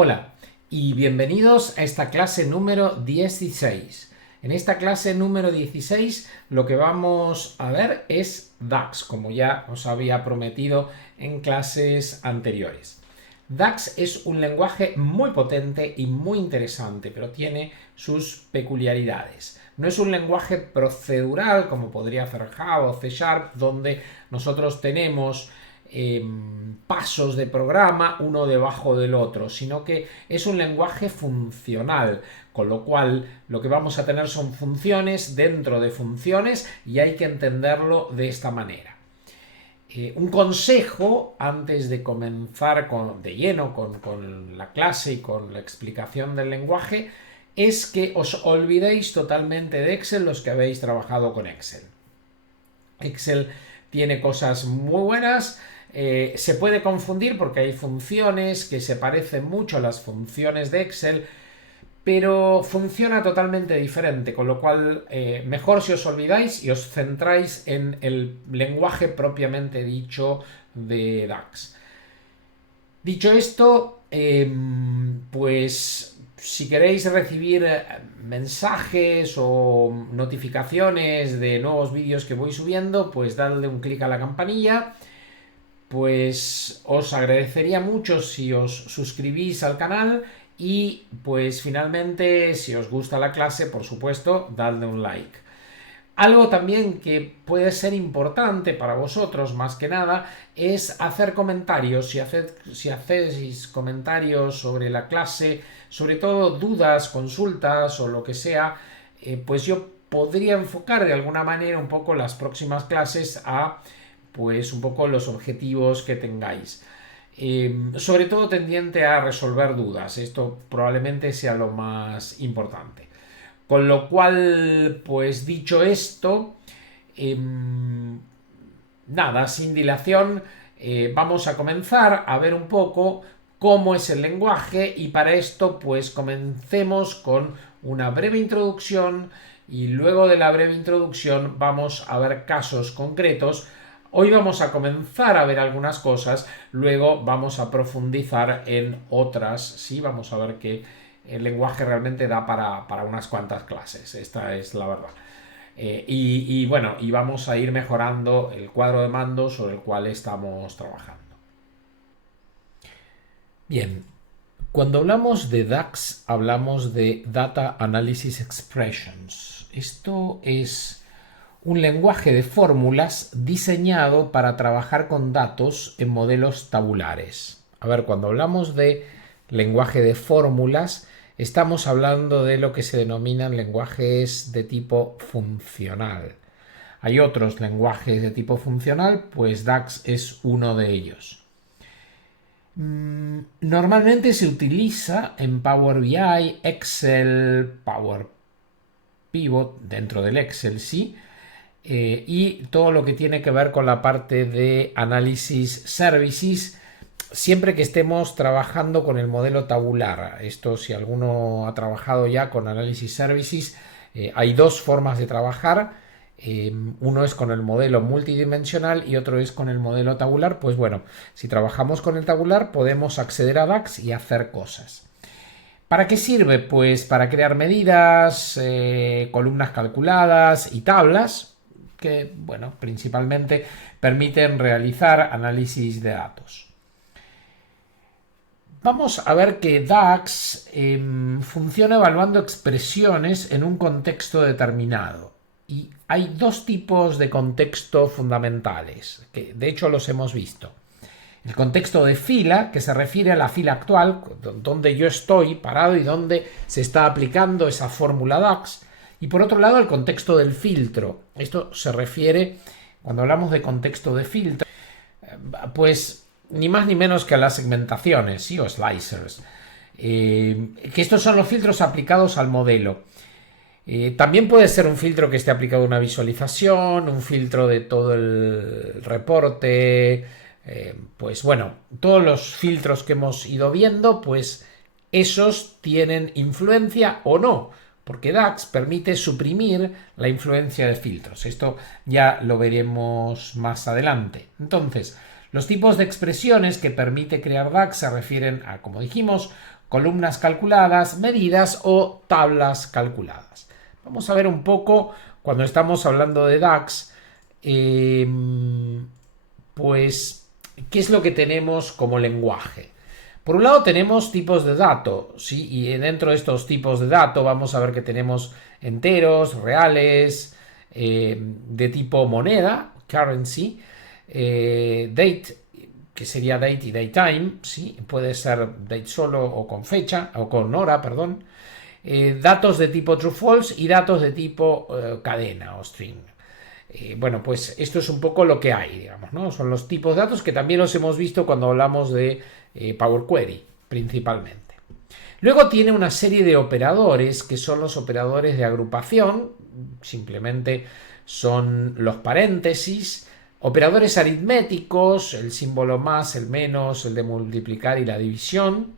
Hola y bienvenidos a esta clase número 16. En esta clase número 16 lo que vamos a ver es DAX, como ya os había prometido en clases anteriores. DAX es un lenguaje muy potente y muy interesante, pero tiene sus peculiaridades. No es un lenguaje procedural como podría ser Java o C#, donde nosotros tenemos pasos de programa uno debajo del otro, sino que es un lenguaje funcional, con lo cual lo que vamos a tener son funciones dentro de funciones y hay que entenderlo de esta manera. Un consejo antes de comenzar de lleno con la clase y con la explicación del lenguaje es que os olvidéis totalmente de Excel los que habéis trabajado con Excel. Excel tiene cosas muy buenas. Se puede confundir porque hay funciones que se parecen mucho a las funciones de Excel, pero funciona totalmente diferente, con lo cual mejor si os olvidáis y os centráis en el lenguaje propiamente dicho de DAX. Dicho esto, pues si queréis recibir mensajes o notificaciones de nuevos vídeos que voy subiendo, pues dadle un clic a la campanilla. Pues os agradecería mucho si os suscribís al canal y pues finalmente si os gusta la clase, por supuesto, dadle un like. Algo también que puede ser importante para vosotros, más que nada, es hacer comentarios. Si hacéis comentarios sobre la clase, sobre todo dudas, consultas o lo que sea, pues yo podría enfocar de alguna manera un poco las próximas clases a pues un poco los objetivos que tengáis. Sobre todo tendiente a resolver dudas. Esto probablemente sea lo más importante. Con lo cual, pues dicho esto, nada, sin dilación, vamos a comenzar a ver un poco cómo es el lenguaje y para esto pues comencemos con una breve introducción y luego de la breve introducción vamos a ver casos concretos. Hoy vamos a comenzar a ver algunas cosas, luego vamos a profundizar en otras, sí, vamos a ver que el lenguaje realmente da para unas cuantas clases, esta es la verdad. Y bueno, y vamos a ir mejorando el cuadro de mando sobre el cual estamos trabajando. Bien, cuando hablamos de DAX hablamos de Data Analysis Expressions. Esto es un lenguaje de fórmulas diseñado para trabajar con datos en modelos tabulares. A ver, cuando hablamos de lenguaje de fórmulas, estamos hablando de lo que se denominan lenguajes de tipo funcional. Hay otros lenguajes de tipo funcional, pues DAX es uno de ellos. Normalmente se utiliza en Power BI, Excel, Power Pivot, dentro del Excel, sí, y todo lo que tiene que ver con la parte de análisis services, siempre que estemos trabajando con el modelo tabular. Esto, si alguno ha trabajado ya con análisis services, hay dos formas de trabajar. Uno es con el modelo multidimensional y otro es con el modelo tabular. Pues bueno, si trabajamos con el tabular podemos acceder a DAX y hacer cosas. ¿Para qué sirve? Pues para crear medidas, columnas calculadas y tablas que, bueno, principalmente permiten realizar análisis de datos. Vamos a ver que DAX funciona evaluando expresiones en un contexto determinado. Y hay dos tipos de contexto fundamentales, que de hecho los hemos visto. El contexto de fila, que se refiere a la fila actual, donde yo estoy parado y donde se está aplicando esa fórmula DAX. Y por otro lado, el contexto del filtro. Esto se refiere, cuando hablamos de contexto de filtro, pues ni más ni menos que a las segmentaciones, ¿sí? O slicers. Que estos son los filtros aplicados al modelo. También puede ser un filtro que esté aplicado a una visualización, un filtro de todo el reporte. Pues bueno, todos los filtros que hemos ido viendo, pues esos tienen influencia o no, porque DAX permite suprimir la influencia de filtros. Esto ya lo veremos más adelante. Entonces, Los tipos de expresiones que permite crear DAX se refieren a, como dijimos, columnas calculadas, medidas o tablas calculadas. Vamos a ver un poco, cuando estamos hablando de DAX, pues, ¿qué es lo que tenemos como lenguaje? Por un lado tenemos tipos de datos, ¿sí? Y dentro de estos tipos de datos vamos a ver que tenemos enteros, reales, de tipo moneda, currency, date, que sería date y datetime, ¿sí? Puede ser date solo o con fecha, o con hora, perdón. Datos de tipo true-false y datos de tipo cadena o string. Bueno, pues esto es un poco lo que hay, digamos, ¿no? Son los tipos de datos que también los hemos visto cuando hablamos de Power Query, principalmente. Luego tiene una serie de operadores que son los operadores de agrupación, simplemente son los paréntesis, operadores aritméticos, el símbolo más, el menos, el de multiplicar y la división,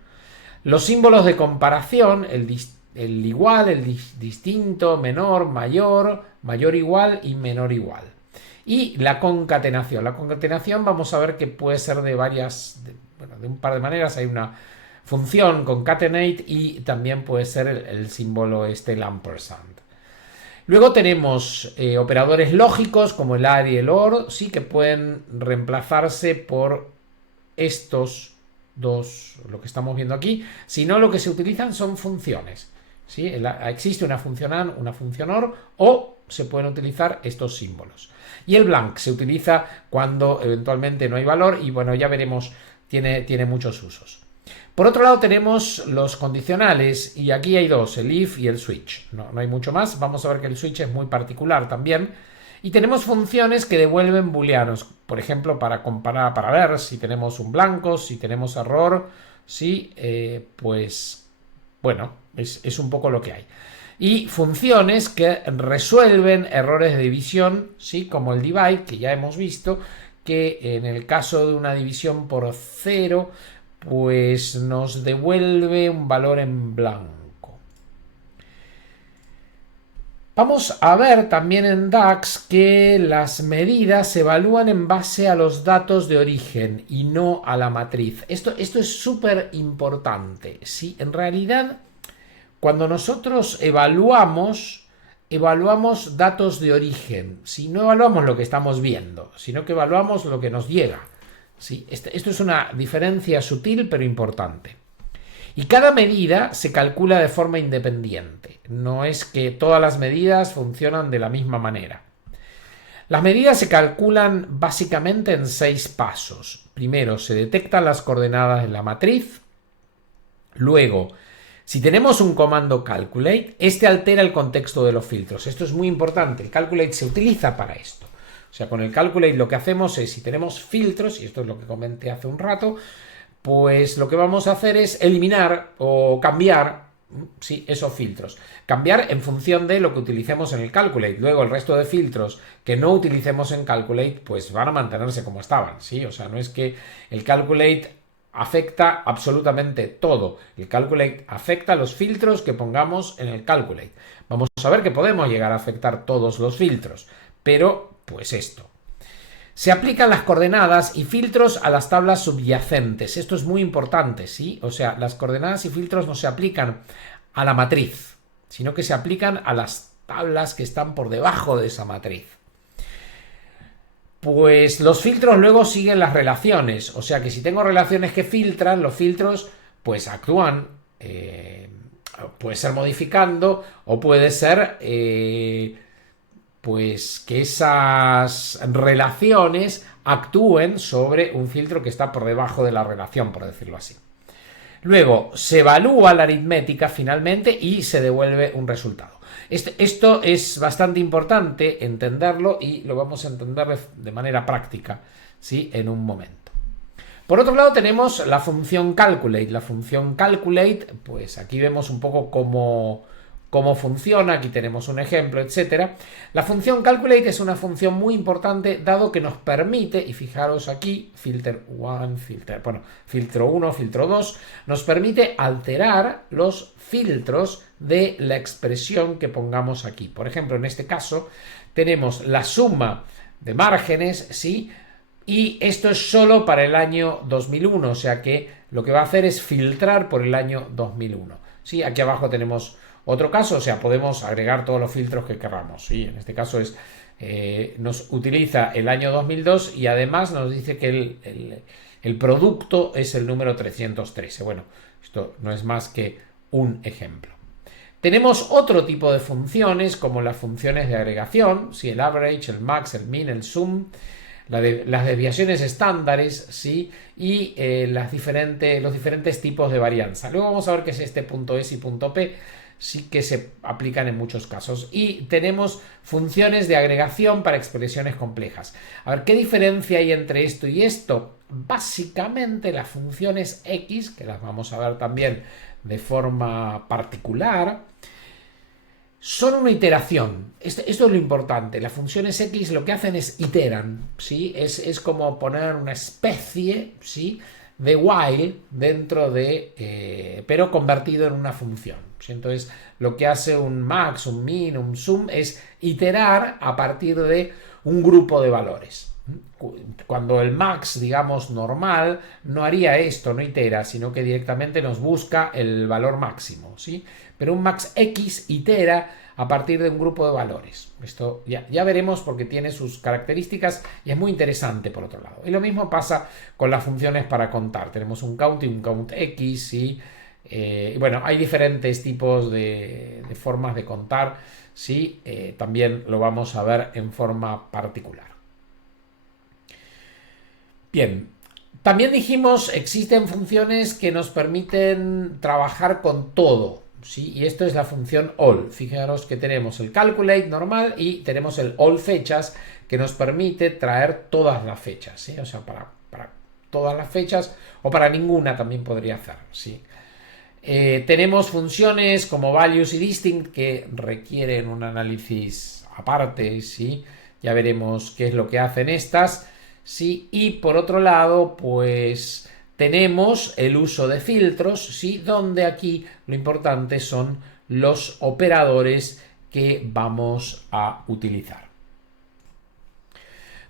los símbolos de comparación, el igual, el distinto, menor, mayor, mayor igual y menor igual. Y la concatenación. La concatenación vamos a ver que puede ser de varias, de un par de maneras. Hay una función concatenate y también puede ser el símbolo el ampersand. Luego tenemos operadores lógicos como el AR y el OR, sí, que pueden reemplazarse por estos dos, lo que estamos viendo aquí, sino lo que se utilizan son funciones. ¿Sí? Existe una función AND, una función OR, o se pueden utilizar estos símbolos. Y el blank se utiliza cuando eventualmente no hay valor y bueno, ya veremos, tiene muchos usos. Por otro lado tenemos los condicionales y aquí hay dos, el if y el switch. No hay mucho más, vamos a ver que el switch es muy particular también. Y tenemos funciones que devuelven booleanos, por ejemplo, para comparar, para ver si tenemos un blanco, si tenemos error, sí, pues bueno, es un poco lo que hay. Y funciones que resuelven errores de división, ¿sí? Como el divide, que ya hemos visto, que en el caso de una división por 0, pues nos devuelve un valor en blanco. Vamos a ver también en DAX que las medidas se evalúan en base a los datos de origen y no a la matriz. Esto es súper importante, ¿sí? En realidad, cuando nosotros evaluamos datos de origen, ¿sí? No evaluamos lo que estamos viendo, sino que evaluamos lo que nos llega, ¿sí? Esto es una diferencia sutil pero importante. Y cada medida se calcula de forma independiente. No es que todas las medidas funcionan de la misma manera. Las medidas se calculan básicamente en 6 pasos. Primero, se detectan las coordenadas en la matriz. Luego, si tenemos un comando calculate, este altera el contexto de los filtros. Esto es muy importante. El calculate se utiliza para esto. O sea, con el calculate lo que hacemos es, si tenemos filtros, y esto es lo que comenté hace un rato, pues lo que vamos a hacer es eliminar o cambiar, sí, esos filtros. Cambiar en función de lo que utilicemos en el calculate. Luego el resto de filtros que no utilicemos en calculate, pues van a mantenerse como estaban, ¿sí? O sea, no es que el calculate afecta absolutamente todo. El calculate afecta los filtros que pongamos en el calculate. Vamos a ver que podemos llegar a afectar todos los filtros, pero pues esto. Se aplican las coordenadas y filtros a las tablas subyacentes. Esto es muy importante, ¿sí? O sea, las coordenadas y filtros no se aplican a la matriz, sino que se aplican a las tablas que están por debajo de esa matriz. Pues los filtros luego siguen las relaciones. O sea que si tengo relaciones que filtran, los filtros pues actúan, puede ser modificando o puede ser pues que esas relaciones actúen sobre un filtro que está por debajo de la relación, por decirlo así. Luego se evalúa la aritmética finalmente y se devuelve un resultado. Esto es bastante importante entenderlo y lo vamos a entender de manera práctica, ¿sí? En un momento. Por otro lado tenemos la función calculate. La función calculate, pues aquí vemos un poco cómo funciona, aquí tenemos un ejemplo, etcétera. La función calculate es una función muy importante dado que nos permite, y fijaros aquí, filtro 1, filtro 2, nos permite alterar los filtros de la expresión que pongamos aquí. Por ejemplo, en este caso tenemos la suma de márgenes, ¿sí? y esto es solo para el año 2001, o sea que lo que va a hacer es filtrar por el año 2001. ¿Sí? Aquí abajo tenemos otro caso, o sea, podemos agregar todos los filtros que queramos. ¿Sí? En este caso nos utiliza el año 2002 y además nos dice que el producto es el número 313. Bueno, esto no es más que un ejemplo. Tenemos otro tipo de funciones como las funciones de agregación, ¿sí? El average, el max, el min, el sum, las desviaciones estándares, ¿sí? Y los diferentes tipos de varianza. Luego vamos a ver qué es este punto S y punto P, sí que se aplican en muchos casos. Y tenemos funciones de agregación para expresiones complejas. A ver, ¿qué diferencia hay entre esto y esto? Básicamente las funciones X, que las vamos a ver también de forma particular, son una iteración. Esto es lo importante. Las funciones X lo que hacen es iteran, ¿sí? Es como poner una especie, ¿sí?, de while dentro de... pero convertido en una función, ¿sí? Entonces, lo que hace un max, un min, un sum es iterar a partir de un grupo de valores. Cuando el max, digamos, normal, no haría esto, no itera, sino que directamente nos busca el valor máximo, ¿sí? Pero un max X itera a partir de un grupo de valores. Esto ya veremos porque tiene sus características y es muy interesante por otro lado. Y lo mismo pasa con las funciones para contar. Tenemos un count y un count X, ¿sí? Bueno, hay diferentes tipos de formas de contar, ¿sí? También lo vamos a ver en forma particular. Bien, también dijimos existen funciones que nos permiten trabajar con todo, ¿sí? Y esto es la función all. Fijaros que tenemos el calculate normal y tenemos el all fechas que nos permite traer todas las fechas, ¿sí? O sea, para todas las fechas o para ninguna también podría hacer, ¿sí? Tenemos funciones como values y distinct que requieren un análisis aparte, ¿sí? Ya veremos qué es lo que hacen estas. ¿Sí? Y por otro lado, pues tenemos el uso de filtros, ¿sí? Donde aquí lo importante son los operadores que vamos a utilizar.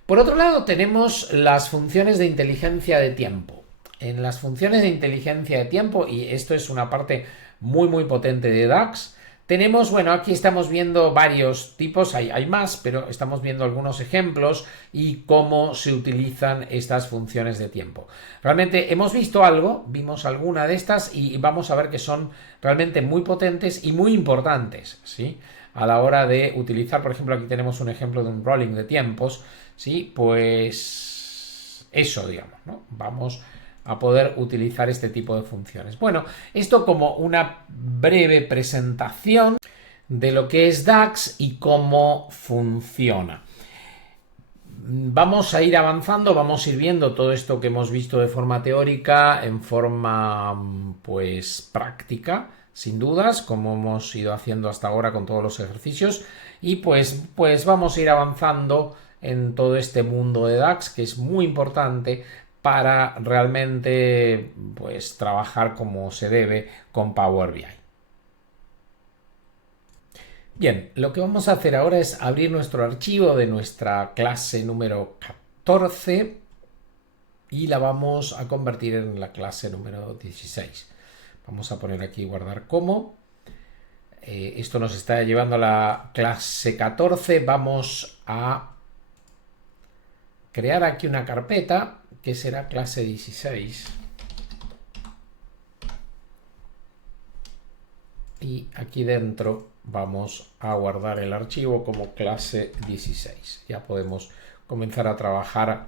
Por otro lado, tenemos las funciones de inteligencia de tiempo. En las funciones de inteligencia de tiempo, y esto es una parte muy potente de DAX, tenemos, bueno, aquí estamos viendo varios tipos, hay más, pero estamos viendo algunos ejemplos y cómo se utilizan estas funciones de tiempo. Realmente hemos visto algo, vimos alguna de estas y vamos a ver que son realmente muy potentes y muy importantes, ¿sí? A la hora de utilizar, por ejemplo, aquí tenemos un ejemplo de un rolling de tiempos, ¿sí? Pues eso, digamos, ¿no? Vamos a poder utilizar este tipo de funciones. Bueno, esto como una breve presentación de lo que es DAX y cómo funciona. Vamos a ir avanzando, vamos a ir viendo todo esto que hemos visto de forma teórica en forma, pues, práctica, sin dudas, como hemos ido haciendo hasta ahora con todos los ejercicios, y pues vamos a ir avanzando en todo este mundo de DAX, que es muy importante para realmente, pues, trabajar como se debe con Power BI. Bien, lo que vamos a hacer ahora es abrir nuestro archivo de nuestra clase número 14 y la vamos a convertir en la clase número 16. Vamos a poner aquí guardar como. Esto nos está llevando a la clase 14. Vamos a crear aquí una carpeta que será clase 16. Y aquí dentro vamos a guardar el archivo como clase 16. Ya podemos comenzar a trabajar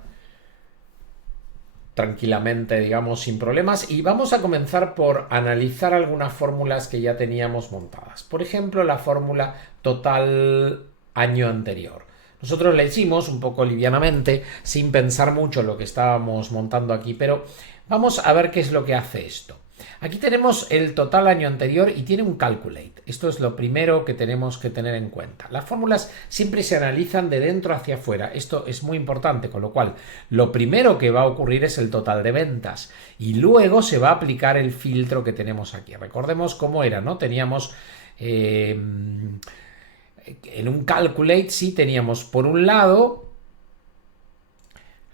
tranquilamente, digamos, sin problemas. Y vamos a comenzar por analizar algunas fórmulas que ya teníamos montadas. Por ejemplo, la fórmula total año anterior. Nosotros le hicimos un poco livianamente, sin pensar mucho lo que estábamos montando aquí, pero vamos a ver qué es lo que hace esto. Aquí tenemos el total año anterior y tiene un calculate. Esto es lo primero que tenemos que tener en cuenta. Las fórmulas siempre se analizan de dentro hacia afuera. Esto es muy importante, con lo cual lo primero que va a ocurrir es el total de ventas y luego se va a aplicar el filtro que tenemos aquí. Recordemos cómo era, ¿no? Teníamos... en un calculate sí teníamos por un lado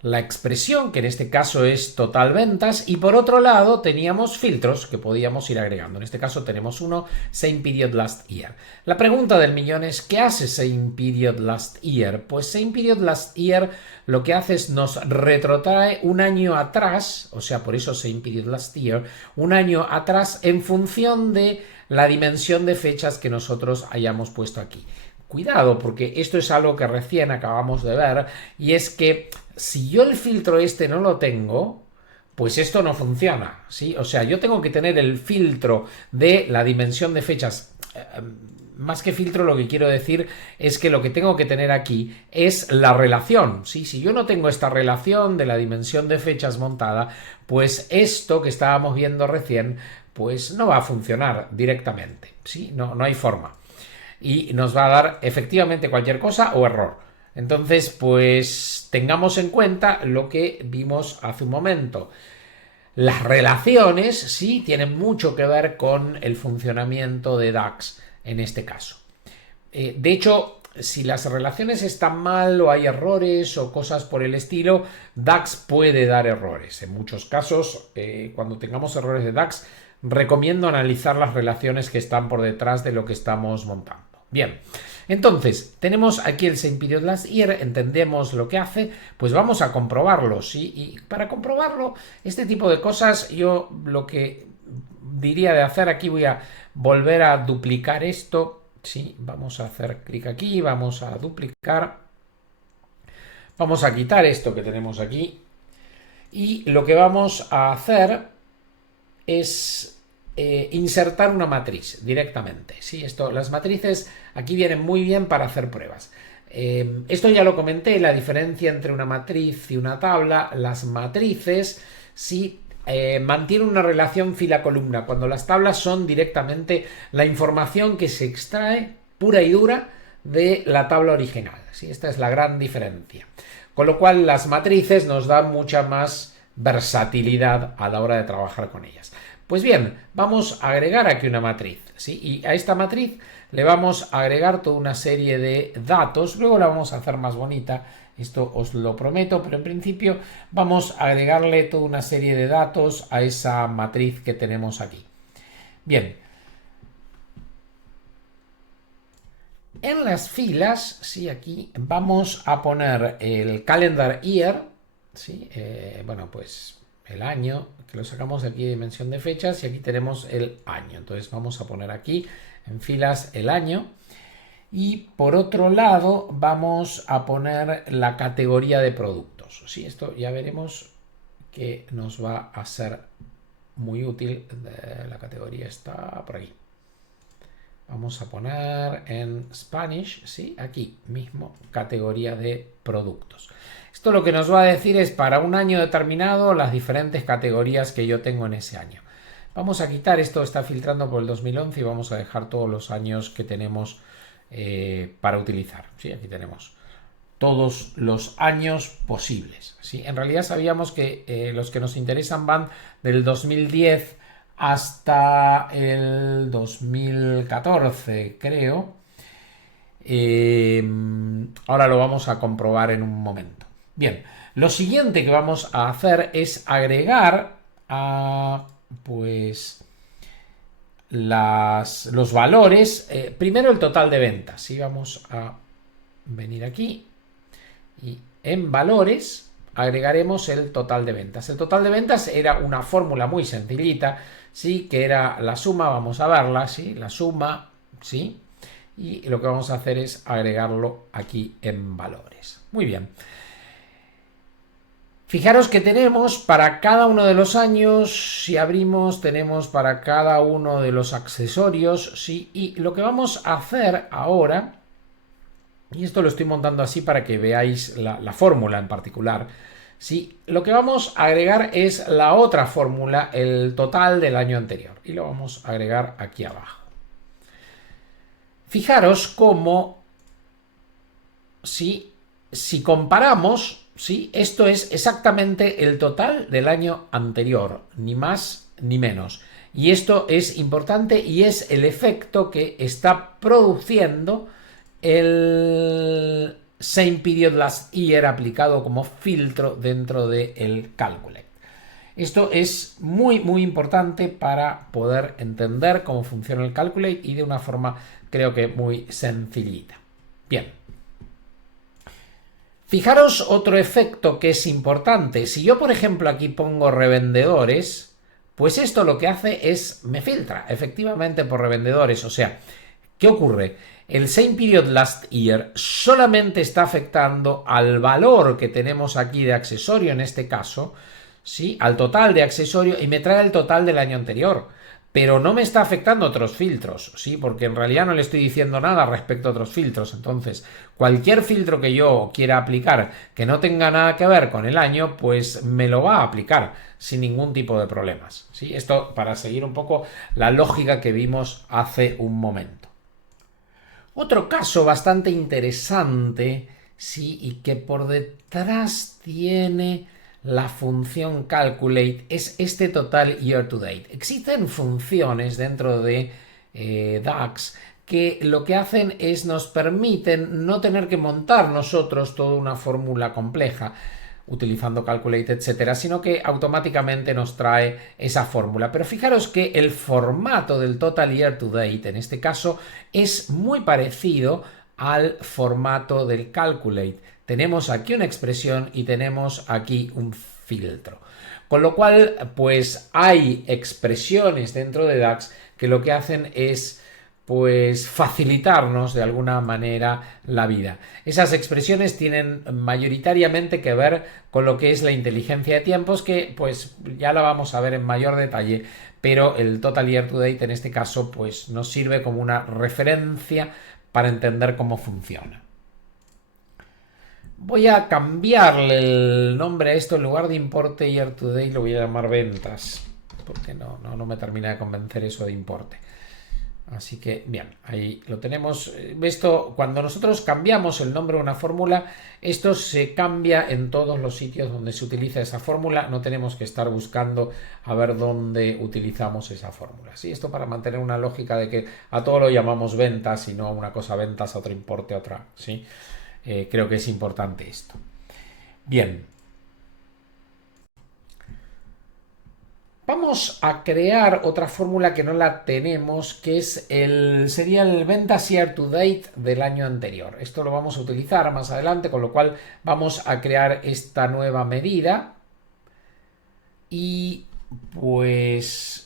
la expresión, que en este caso es total ventas, y por otro lado teníamos filtros que podíamos ir agregando. En este caso tenemos uno, same period last year. La pregunta del millón es, ¿qué hace same period last year? Pues same period last year lo que hace es nos retrotrae un año atrás, o sea, por eso same period last year, un año atrás en función de la dimensión de fechas que nosotros hayamos puesto aquí. Cuidado, porque esto es algo que recién acabamos de ver, y es que si yo el filtro este no lo tengo, pues esto no funciona, ¿sí? O sea, yo tengo que tener el filtro de la dimensión de fechas. Más que filtro, lo que quiero decir es que lo que tengo que tener aquí es la relación, ¿sí? Si yo no tengo esta relación de la dimensión de fechas montada, pues esto que estábamos viendo recién, pues no va a funcionar directamente, ¿sí? No hay forma. Y nos va a dar efectivamente cualquier cosa o error. Entonces, pues tengamos en cuenta lo que vimos hace un momento. Las relaciones sí tienen mucho que ver con el funcionamiento de DAX en este caso. De hecho, si las relaciones están mal o hay errores o cosas por el estilo, DAX puede dar errores. En muchos casos, cuando tengamos errores de DAX, recomiendo analizar las relaciones que están por detrás de lo que estamos montando. Bien, entonces tenemos aquí el same period last year, entendemos lo que hace, pues vamos a comprobarlo, ¿sí? Y para comprobarlo, este tipo de cosas, yo lo que diría de hacer aquí, voy a volver a duplicar esto, ¿sí? Vamos a hacer clic aquí, vamos a duplicar, vamos a quitar esto que tenemos aquí, y lo que vamos a hacer es insertar una matriz directamente. ¿Sí? Las matrices aquí vienen muy bien para hacer pruebas. Esto ya lo comenté, la diferencia entre una matriz y una tabla. Las matrices sí mantienen una relación fila-columna, cuando las tablas son directamente la información que se extrae pura y dura de la tabla original. ¿Sí? Esta es la gran diferencia. Con lo cual las matrices nos dan mucha más versatilidad a la hora de trabajar con ellas. Pues bien, vamos a agregar aquí una matriz, ¿sí? Y a esta matriz le vamos a agregar toda una serie de datos, luego la vamos a hacer más bonita, esto os lo prometo, pero en principio vamos a agregarle toda una serie de datos a esa matriz que tenemos aquí. Bien. En las filas, sí, aquí vamos a poner el calendar year, ¿sí? Bueno, pues el año, que lo sacamos de aquí de dimensión de fechas, y aquí tenemos el año. Entonces vamos a poner aquí en filas el año. Y por otro lado vamos a poner la categoría de productos. Sí, esto ya veremos que nos va a ser muy útil. La categoría está por aquí. Vamos a poner en Spanish, sí, aquí mismo, categoría de productos. Esto lo que nos va a decir es para un año determinado las diferentes categorías que yo tengo en ese año. Vamos a quitar, esto está filtrando por el 2011 y vamos a dejar todos los años que tenemos para utilizar. Sí, aquí tenemos todos los años posibles. ¿Sí? En realidad sabíamos que los que nos interesan van del 2010 hasta el 2014, creo. Ahora lo vamos a comprobar en un momento. Bien, lo siguiente que vamos a hacer es agregar a, pues, los valores. Primero el total de ventas. ¿Sí? Vamos a venir aquí y en valores agregaremos el total de ventas. El total de ventas era una fórmula muy sencillita, ¿sí? Que era la suma, vamos a verla, ¿sí? La suma, ¿sí? Y lo que vamos a hacer es agregarlo aquí en valores. Muy bien. Fijaros que tenemos para cada uno de los años, si abrimos, tenemos para cada uno de los accesorios, ¿sí? Y lo que vamos a hacer ahora, y esto lo estoy montando así para que veáis la fórmula en particular, ¿sí? Lo que vamos a agregar es la otra fórmula, el total del año anterior, y lo vamos a agregar aquí abajo. Fijaros cómo, si comparamos, ¿sí? Esto es exactamente el total del año anterior, ni más ni menos. Y esto es importante y es el efecto que está produciendo el Same Period Last Year aplicado como filtro dentro del Calculate. Esto es muy importante para poder entender cómo funciona el Calculate y de una forma creo que muy sencillita. Bien. Fijaros otro efecto que es importante. Si yo, por ejemplo, aquí pongo revendedores, pues esto lo que hace es me filtra efectivamente por revendedores. O sea, ¿qué ocurre? El Same Period Last Year solamente está afectando al valor que tenemos aquí de accesorio en este caso, ¿sí? Al total de accesorio y me trae el total del año anterior. Pero no me está afectando otros filtros, ¿sí? Porque en realidad no le estoy diciendo nada respecto a otros filtros. Entonces, cualquier filtro que yo quiera aplicar que no tenga nada que ver con el año, pues me lo va a aplicar sin ningún tipo de problemas, ¿sí? Esto para seguir un poco la lógica que vimos hace un momento. Otro caso bastante interesante, sí, y que por detrás tiene la función calculate es este total year to date. Existen funciones dentro de DAX que lo que hacen es nos permiten no tener que montar nosotros toda una fórmula compleja utilizando calculate, etcétera, sino que automáticamente nos trae esa fórmula. Pero fijaros que el formato del total year to date en este caso es muy parecido al formato del calculate. Tenemos aquí una expresión y tenemos aquí un filtro. Con lo cual, pues hay expresiones dentro de DAX que lo que hacen es pues facilitarnos de alguna manera la vida. Esas expresiones tienen mayoritariamente que ver con lo que es la inteligencia de tiempos, que pues ya la vamos a ver en mayor detalle, pero el total year to date en este caso pues nos sirve como una referencia para entender cómo funciona. Voy a cambiarle el nombre a esto. En lugar de importe year to date lo voy a llamar ventas, porque no me termina de convencer eso de importe. Así que, bien, ahí lo tenemos. Esto, cuando nosotros cambiamos el nombre de una fórmula, esto se cambia en todos los sitios donde se utiliza esa fórmula. No tenemos que estar buscando a ver dónde utilizamos esa fórmula. ¿Sí? Esto para mantener una lógica de que a todo lo llamamos ventas y no a una cosa ventas, a otro importe, a otra. ¿Sí? Creo que es importante esto. Bien. Vamos a crear otra fórmula que no la tenemos, que es sería el ventas year to date del año anterior. Esto lo vamos a utilizar más adelante, con lo cual vamos a crear esta nueva medida. Y pues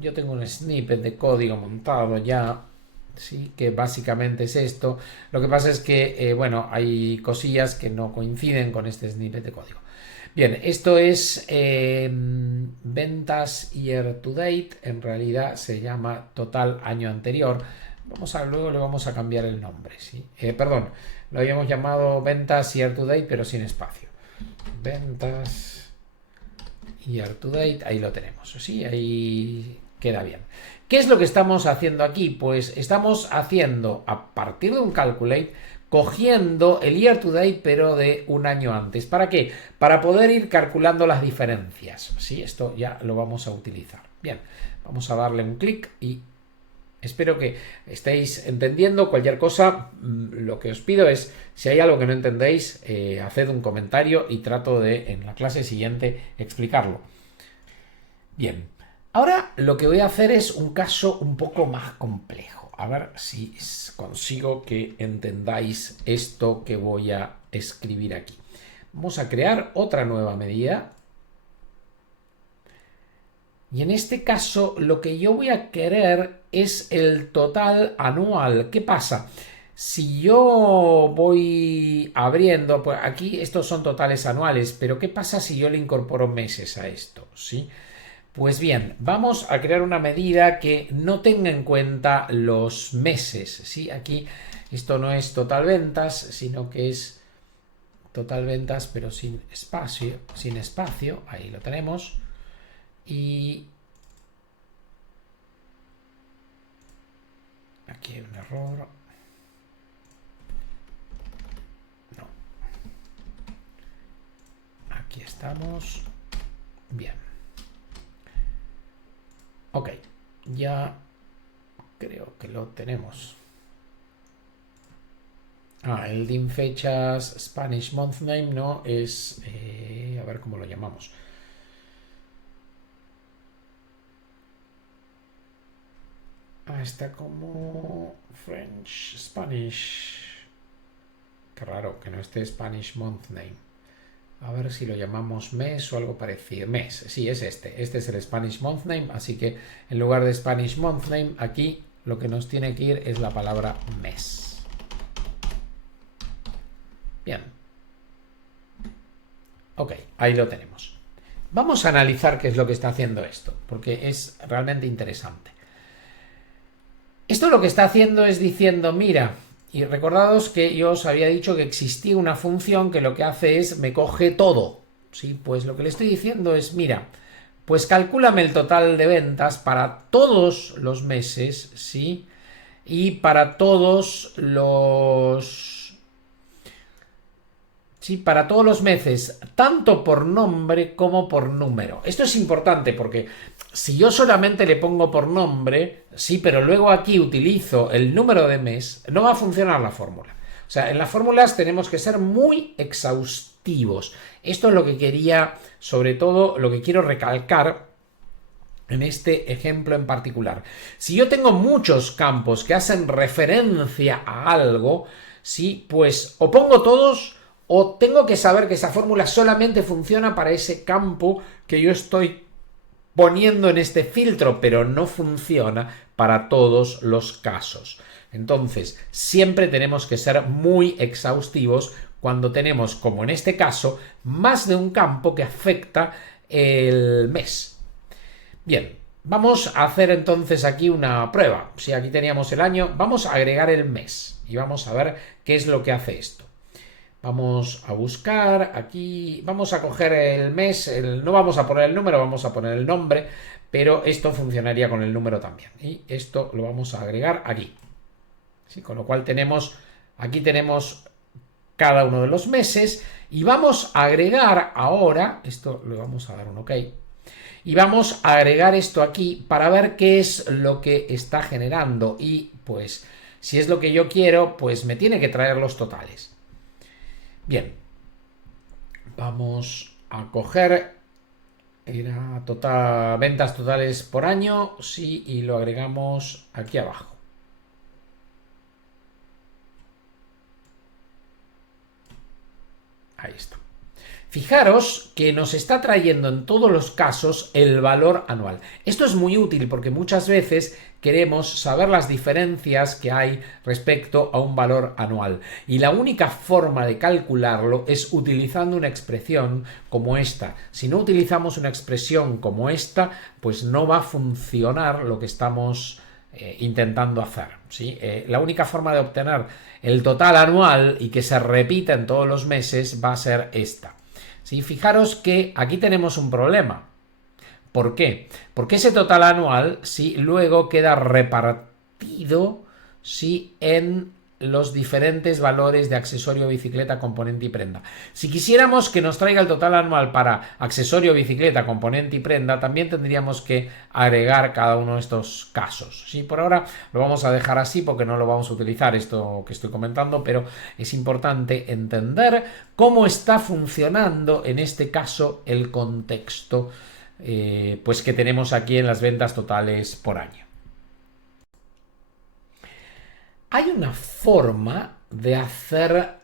yo tengo un snippet de código montado ya. Sí, que básicamente es esto. Lo que pasa es que, bueno, hay cosillas que no coinciden con este snippet de código. Bien, esto es ventas year to date. En realidad se llama total año anterior. Luego le vamos a cambiar el nombre. ¿Sí? Perdón, lo habíamos llamado ventas year to date, pero sin espacio. Ventas year to date, ahí lo tenemos. Sí, ahí queda bien. ¿Qué es lo que estamos haciendo aquí? Pues estamos haciendo, a partir de un calculate, cogiendo el year to date, pero de un año antes. ¿Para qué? Para poder ir calculando las diferencias. Sí, esto ya lo vamos a utilizar. Bien, vamos a darle un clic y espero que estéis entendiendo. Cualquier cosa, lo que os pido es, si hay algo que no entendéis, haced un comentario y trato de, en la clase siguiente, explicarlo. Bien. Ahora lo que voy a hacer es un caso un poco más complejo. A ver si consigo que entendáis esto que voy a escribir aquí. Vamos a crear otra nueva medida. Y en este caso lo que yo voy a querer es el total anual. ¿Qué pasa? Si yo voy abriendo, pues aquí estos son totales anuales, pero ¿qué pasa si yo le incorporo meses a esto? ¿Sí? Pues bien, vamos a crear una medida que no tenga en cuenta los meses, ¿sí? Aquí esto no es total ventas, sino que es total ventas, pero sin espacio, ahí lo tenemos. Y aquí hay un error. No. Aquí estamos. Bien. Ok, ya creo que lo tenemos. El DIN fechas Spanish month name no es, a ver cómo lo llamamos. Está como French, Spanish. Qué raro que no esté Spanish month name. A ver si lo llamamos mes o algo parecido. Mes, sí, es este. Este es el Spanish month name, así que en lugar de Spanish month name, aquí lo que nos tiene que ir es la palabra mes. Bien. Ok, ahí lo tenemos. Vamos a analizar qué es lo que está haciendo esto, porque es realmente interesante. Esto lo que está haciendo es diciendo, mira, y recordados que yo os había dicho que existía una función que lo que hace es me coge todo. ¿Sí? Pues lo que le estoy diciendo es, mira, pues calcúlame el total de ventas para todos los meses, ¿sí? Y para todos los... Sí, para todos los meses, tanto por nombre como por número. Esto es importante porque si yo solamente le pongo por nombre, sí, pero luego aquí utilizo el número de mes, no va a funcionar la fórmula. O sea, en las fórmulas tenemos que ser muy exhaustivos. Esto es lo que quería, sobre todo, lo que quiero recalcar en este ejemplo en particular. Si yo tengo muchos campos que hacen referencia a algo, sí, pues o pongo todos o tengo que saber que esa fórmula solamente funciona para ese campo que yo estoy poniendo en este filtro, pero no funciona para todos los casos. Entonces, siempre tenemos que ser muy exhaustivos cuando tenemos, como en este caso, más de un campo que afecta el mes. Bien, vamos a hacer entonces aquí una prueba. Si aquí teníamos el año, vamos a agregar el mes y vamos a ver qué es lo que hace esto. Vamos a buscar aquí, vamos a coger el mes, no vamos a poner el número, vamos a poner el nombre, pero esto funcionaría con el número también. Y esto lo vamos a agregar aquí. ¿Sí? Con lo cual aquí tenemos cada uno de los meses y vamos a agregar ahora, esto le vamos a dar un OK, y vamos a agregar esto aquí para ver qué es lo que está generando y pues si es lo que yo quiero, pues me tiene que traer los totales. Bien, vamos a coger, era ventas totales por año, sí, y lo agregamos aquí abajo. Ahí está. Fijaros que nos está trayendo en todos los casos el valor anual. Esto es muy útil porque muchas veces queremos saber las diferencias que hay respecto a un valor anual. Y la única forma de calcularlo es utilizando una expresión como esta. Si no utilizamos una expresión como esta, pues no va a funcionar lo que estamos intentando hacer. ¿Sí? La única forma de obtener el total anual y que se repita en todos los meses va a ser esta. ¿Sí? Fijaros que aquí tenemos un problema. ¿Por qué? Porque ese total anual, sí, luego queda repartido, sí, en los diferentes valores de accesorio, bicicleta, componente y prenda. Si quisiéramos que nos traiga el total anual para accesorio, bicicleta, componente y prenda, también tendríamos que agregar cada uno de estos casos. ¿Sí? Por ahora lo vamos a dejar así porque no lo vamos a utilizar esto que estoy comentando, pero es importante entender cómo está funcionando en este caso el contexto pues que tenemos aquí en las ventas totales por año. Hay una forma de hacer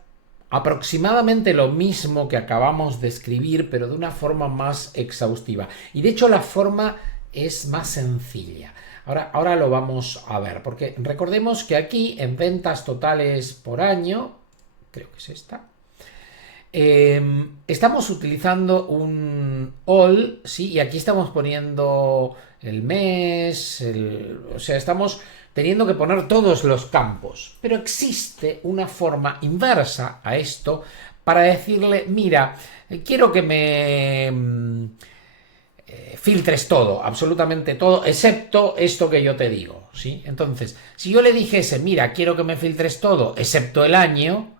aproximadamente lo mismo que acabamos de escribir, pero de una forma más exhaustiva. Y de hecho la forma es más sencilla. Ahora lo vamos a ver, porque recordemos que aquí en ventas totales por año, creo que es esta, estamos utilizando un all, ¿sí? Y aquí estamos poniendo el mes, o sea, estamos teniendo que poner todos los campos. Pero existe una forma inversa a esto para decirle, mira, quiero que me filtres todo, absolutamente todo, excepto esto que yo te digo, ¿sí? Entonces, si yo le dijese, mira, quiero que me filtres todo, excepto el año,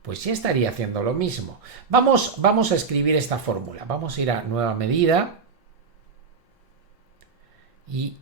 pues ya estaría haciendo lo mismo. Vamos a escribir esta fórmula. Vamos a ir a nueva medida y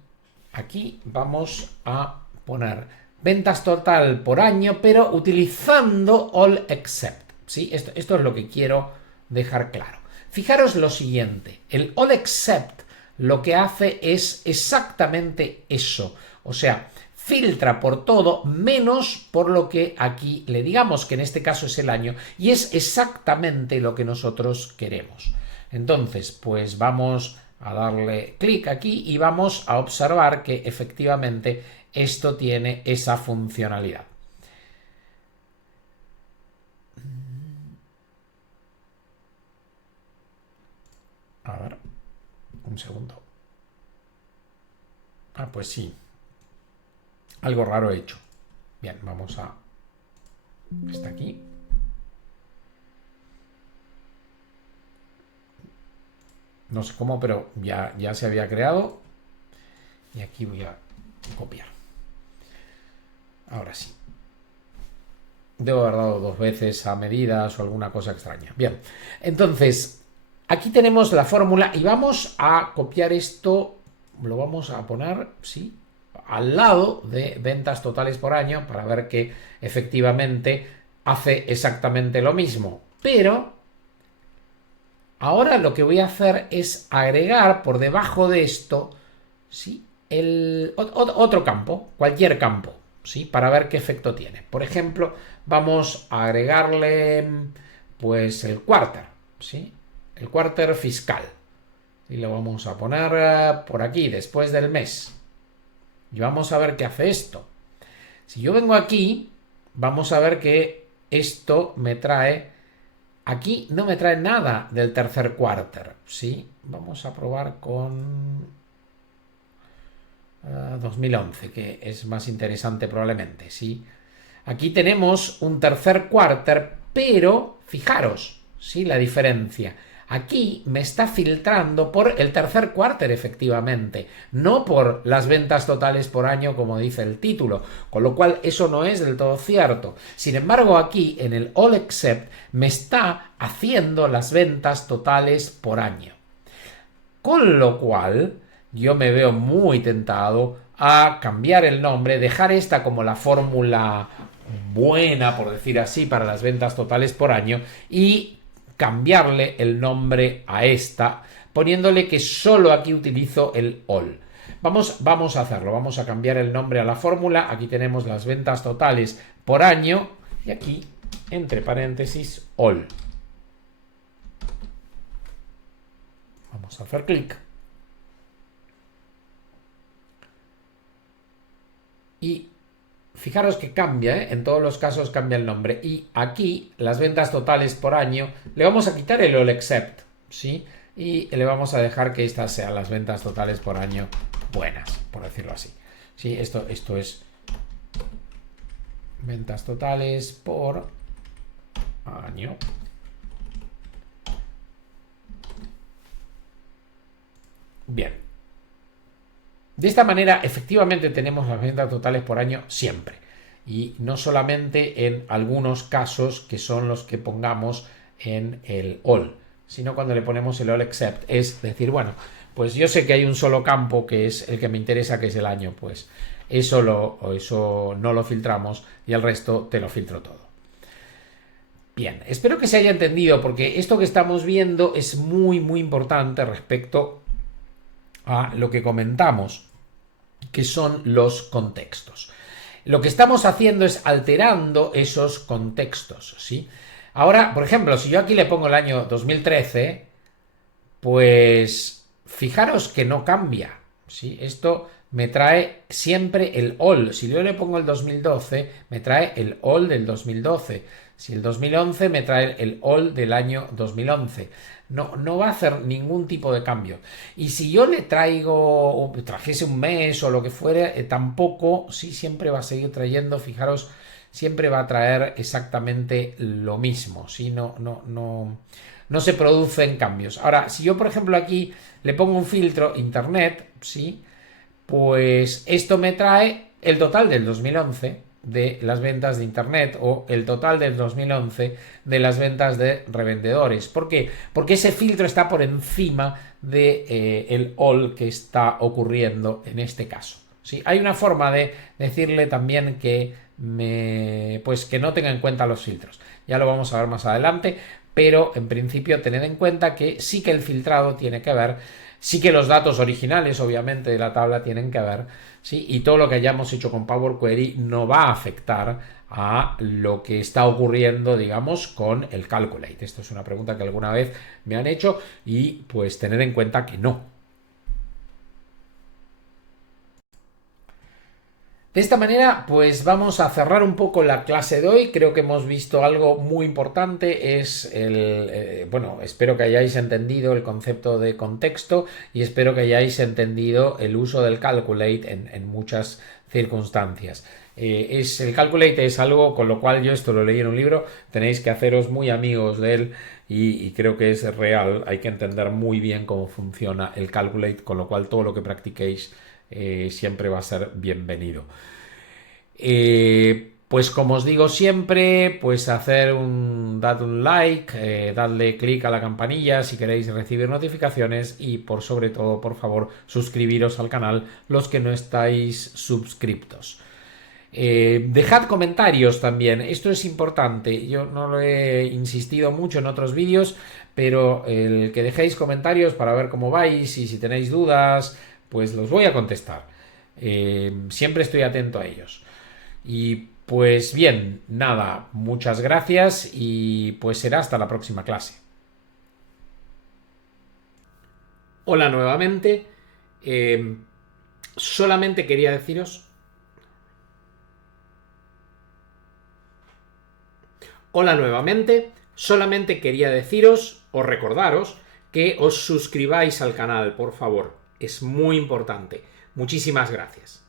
aquí vamos a poner ventas total por año, pero utilizando all except, ¿sí? Esto es lo que quiero dejar claro. Fijaros lo siguiente, el all except lo que hace es exactamente eso, o sea, filtra por todo menos por lo que aquí le digamos, que en este caso es el año, y es exactamente lo que nosotros queremos. Entonces, pues vamos a darle clic aquí y vamos a observar que efectivamente esto tiene esa funcionalidad. A ver, un segundo. Ah, pues sí. Algo raro he hecho. Bien, vamos a... Está aquí. No sé cómo, pero ya se había creado. Y aquí voy a copiar. Ahora sí. Debo haber dado 2 veces a medidas o alguna cosa extraña. Bien, entonces, aquí tenemos la fórmula y vamos a copiar esto, lo vamos a poner, sí, al lado de ventas totales por año para ver que efectivamente hace exactamente lo mismo. Pero ahora lo que voy a hacer es agregar por debajo de esto, ¿sí?, otro campo, cualquier campo, ¿sí?, para ver qué efecto tiene. Por ejemplo, vamos a agregarle pues el quarter, ¿sí?, el quarter fiscal. Y lo vamos a poner por aquí, después del mes. Y vamos a ver qué hace esto. Si yo vengo aquí, vamos a ver que esto me trae... Aquí no me trae nada del tercer quarter, ¿sí? Vamos a probar con 2011, que es más interesante probablemente, ¿sí? Aquí tenemos un tercer quarter, pero fijaros, ¿sí?, la diferencia. Aquí me está filtrando por el tercer quarter, efectivamente, no por las ventas totales por año, como dice el título, con lo cual eso no es del todo cierto. Sin embargo, aquí en el all except me está haciendo las ventas totales por año. Con lo cual, yo me veo muy tentado a cambiar el nombre, dejar esta como la fórmula buena, por decir así, para las ventas totales por año y cambiarle el nombre a esta, poniéndole que solo aquí utilizo el all. Vamos a hacerlo, vamos a cambiar el nombre a la fórmula. Aquí tenemos las ventas totales por año y aquí, entre paréntesis, all. Vamos a hacer clic. Y fijaros que cambia, ¿eh? En todos los casos cambia el nombre. Y aquí, las ventas totales por año, le vamos a quitar el all except, ¿sí? Y le vamos a dejar que estas sean las ventas totales por año buenas, por decirlo así. ¿Sí? Esto es ventas totales por año. Bien. De esta manera, efectivamente, tenemos las ventas totales por año siempre. Y no solamente en algunos casos que son los que pongamos en el all, sino cuando le ponemos el all except. Es decir, bueno, pues yo sé que hay un solo campo que es el que me interesa, que es el año. Pues eso no lo filtramos y el resto te lo filtro todo. Bien, espero que se haya entendido, porque esto que estamos viendo es muy, muy importante respecto a lo que comentamos, que son los contextos. Lo que estamos haciendo es alterando esos contextos, ¿sí? Ahora, por ejemplo, si yo aquí le pongo el año 2013, pues fijaros que no cambia, ¿sí? Esto me trae siempre el all. Si yo le pongo el 2012, me trae el all del 2012. Si el 2011 me trae el all del año 2011. No va a hacer ningún tipo de cambio. Y si yo le trajese un mes o lo que fuera, tampoco, sí, siempre va a seguir trayendo, fijaros, siempre va a traer exactamente lo mismo, ¿sí? No se producen cambios. Ahora, si yo, por ejemplo, aquí le pongo un filtro internet, ¿sí?, pues esto me trae el total del 2011 de las ventas de internet o el total del 2011 de las ventas de revendedores. ¿Por qué? Porque ese filtro está por encima de el all que está ocurriendo en este caso. ¿sí? Hay una forma de decirle también que pues que no tenga en cuenta los filtros. Ya lo vamos a ver más adelante, pero en principio tened en cuenta que sí que el filtrado tiene que ver, sí que los datos originales obviamente de la tabla tienen que ver, ¿sí? Y todo lo que hayamos hecho con Power Query no va a afectar a lo que está ocurriendo, digamos, con el Calculate. Esto es una pregunta que alguna vez me han hecho y pues tened en cuenta que no. De esta manera, pues vamos a cerrar un poco la clase de hoy. Creo que hemos visto algo muy importante. Bueno, espero que hayáis entendido el concepto de contexto y espero que hayáis entendido el uso del Calculate en muchas circunstancias. El Calculate es algo con lo cual yo esto lo leí en un libro, tenéis que haceros muy amigos de él y creo que es real. Hay que entender muy bien cómo funciona el Calculate, con lo cual todo lo que practiquéis siempre va a ser bienvenido. Pues como os digo siempre, pues dad un like, dadle clic a la campanilla si queréis recibir notificaciones y por sobre todo, por favor, suscribiros al canal los que no estáis suscriptos. Dejad comentarios también, esto es importante, yo no lo he insistido mucho en otros vídeos, pero el que dejéis comentarios para ver cómo vais y si tenéis dudas, pues los voy a contestar. Siempre estoy atento a ellos. Y pues bien, nada, muchas gracias y pues será hasta la próxima clase. Hola nuevamente, solamente quería deciros... Hola nuevamente, solamente quería deciros o recordaros que os suscribáis al canal, por favor, es muy importante. Muchísimas gracias.